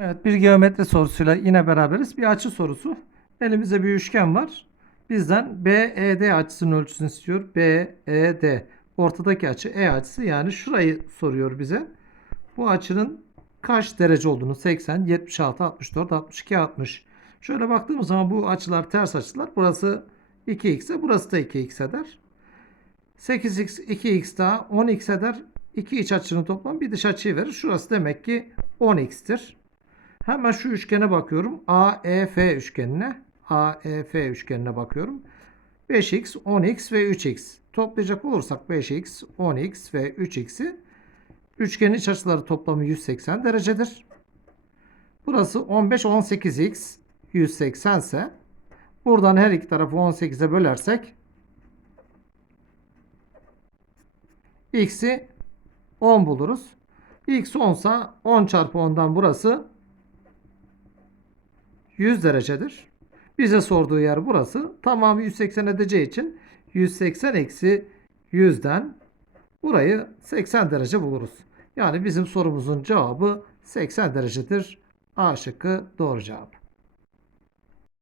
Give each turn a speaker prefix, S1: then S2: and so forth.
S1: Evet bir geometri sorusuyla yine beraberiz. Bir açı sorusu. Elimizde bir üçgen var. Bizden BED açısının ölçüsünü istiyor. BED. Ortadaki açı E açısı yani şurayı soruyor bize. Bu açının kaç derece olduğunu 80, 76, 64, 62, 60. Şöyle baktığımız zaman bu açılar ters açılar. Burası 2x ise burası da 2x eder. 8x 2x daha 10x eder. İki iç açının toplamı bir dış açıyı verir. Şurası demek ki 10x'tir. Hemen şu üçgene bakıyorum. AEF üçgenine. AEF üçgenine bakıyorum. 5x, 10x ve 3x. Toplayacak olursak 5x, 10x ve 3x'i üçgenin iç açıları toplamı 180 derecedir. Burası 15, 18x 180 ise buradan her iki tarafı 18'e bölersek x'i 10 buluruz. x 10 ise 10 çarpı 10'dan burası 100 derecedir. Bize sorduğu yer burası. Tamamı 180 edeceği için 180 eksi 100'den burayı 80 derece buluruz. Yani bizim sorumuzun cevabı 80 derecedir. A şıkkı doğru cevap.